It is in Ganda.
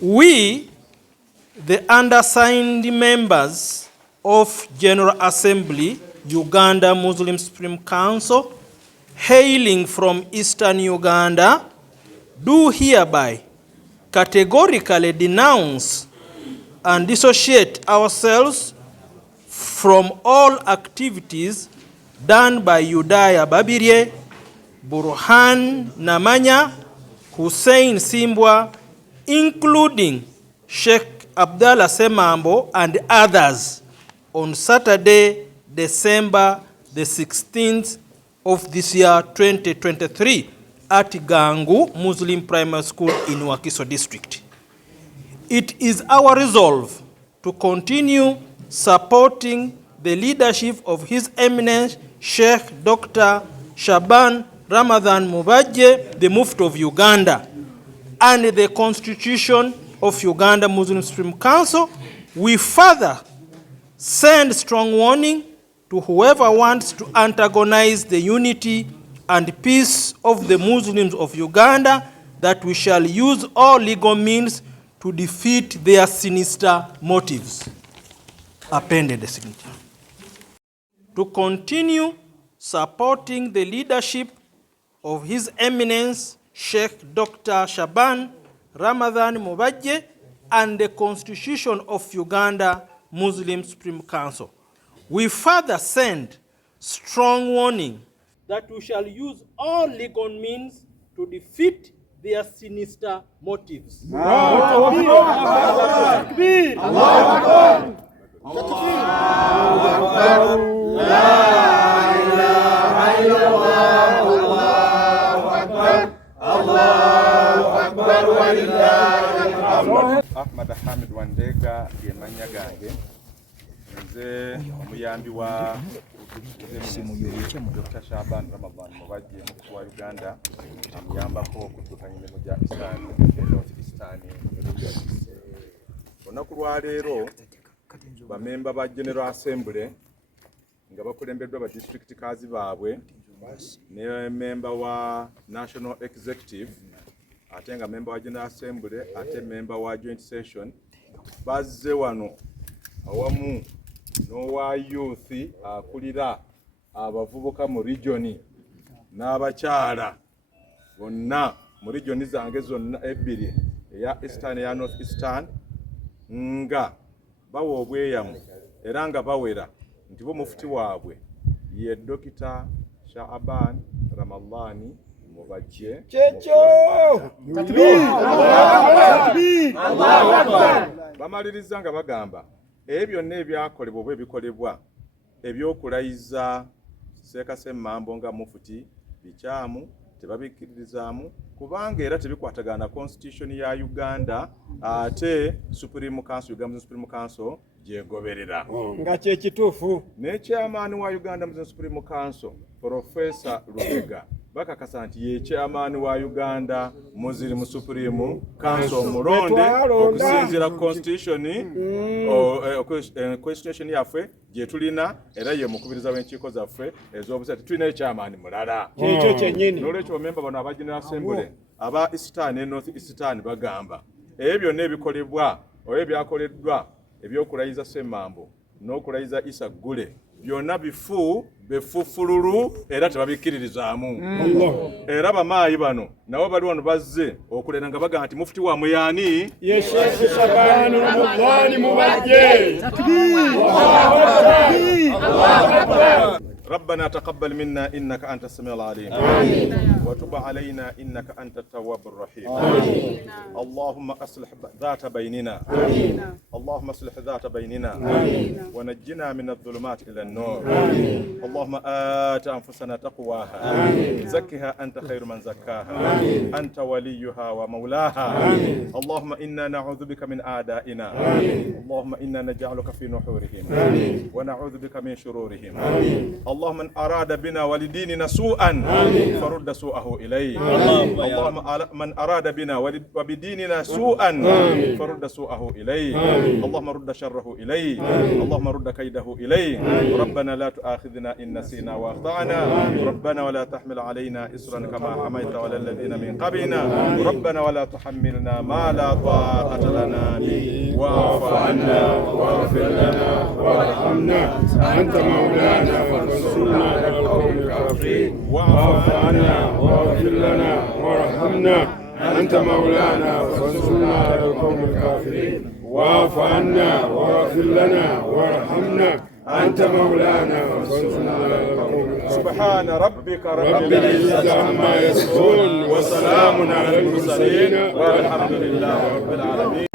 We, the undersigned members of General Assembly, Uganda Muslim Supreme Council, hailing from Eastern Uganda, do hereby categorically denounce and dissociate ourselves from all activities done by Udaya Babirye, Burhan Namanya, Hussein Simbwa, including Shk Abdallah Ssemambo and others on Saturday, December the 16th of this year 2023 at Gangu Muslim Primary School in Wakiso District. It is our resolve to continue supporting the leadership of His Eminence Sheikh Dr. Shaban Ramadan Mubaje, the Mufti of Uganda, and the Constitution of Uganda Muslim Supreme Council. We further send strong warning to whoever wants to antagonize the unity and peace of the Muslims of Uganda that we shall use all legal means to defeat their sinister motives. Appended the signature. To continue supporting the leadership of His Eminence Sheikh Dr. Shaban Ramadan Mubaje and the Constitution of Uganda Muslim Supreme Council. We further send strong warning that we shall use all legal means to defeat their sinister motives. Ahmad Hamiid wandega yemanya gange nze omuyambi wa Dr. Shaban Ramadan Mubaje Mufti wa Uganda amuyambako okudukanya emirimu gya Istan olunaku lwa leero bamemba ba General Assembly nga bakulembeddwa ba district kazi baabwe ne member wa National Executive ate nga member wa General Assembly ate member wa Joint Session bazze wano awamu n'owa youth akulira abavubuka mu region n'abakyala bonna mu region zange zonna ebbiri eya Eastern ya North Eastern nga bawa obweyamu era nga bawera nti bo mufti waabwe ye Dr. Shk Ahmad Hamiid Mubaje bamaliriza nga bagamba ebyo byonna ebyakolebwa oba ebikolebwa ebyokulayiza Sheikh Ssemambo nga mufti bikyamu tebabikkiririzaamu kubanga era tebikwatagana Constitution ya Uganda ate Supreme Council, Uganda Supreme Council gyegoberera nga kye kituufu. Ne chairman wa Uganda Supreme Council Professor Lubega bakakasa nti ye chairman wa Uganda Muslim Supreme Council mulonde okusinziira Constitution Constitution yaffe gye tulina era ye mukubiriza w'enkiiko zaffe ez'obusatu tulina chairman mulala kyekyo kyennyini. N'olwekyo bamemba bano aba General Assembly aba Eastern ne North Eastern bagamba ebyo byonna ebikolebwa oba ebyakoleddwa ebyokulayiza Ssemambo n'okulayiza Isa Gule byonna befufululu era tebabikkiririzaamu. Era bamaayi bano nabo bali wano bazze okulera nga bagamba nti mufti wa muyani ye Sheikh Shaban Ramadan Mubaje. ربنا تقبل منا إنك أنت السميع العليم وتب علينا إنك أنت التواب الرحيم. اللهم أصلح ذات بيننا اللهم أصلح ذات بيننا ونجنا من الظلمات إلى النور. اللهم آت أنفسنا تقواها زكها أنت خير من زكاها أنت وليها ومولاها. اللهم إنا نعوذ بك من أعدائنا اللهم إنا نجعلك في نحورهم ونعوذ بك من شرورهم. اللهم من أراد بنا ولديننا سوءا فرد سوءه إليه. اللهم من أراد بنا وبديننا سوءا فرد سوءه إليه. اللهم رد شره إليه. اللهم رد كيده إليه. ربنا لا تؤاخذنا إن نسينا وأخطأنا. ربنا ولا تحمل علينا إصرا كما حملت على الذين من قبلنا. ربنا ولا تحملنا ما لا طاقة لنا به. واعف عنا واغفر لنا وارحمنا أنت مولانا فانصرنا على القوم الكافرين. واعف عنا واغفر لنا وارحمنا أنت مولانا فانصرنا على القوم الكافرين. واعف عنا واغفر لنا وارحمنا أنت مولانا فانصرنا على القوم الكافرين. سبحان ربك رب العزة عما يصفون وسلام على المرسلين والحمد لله رب العالمين.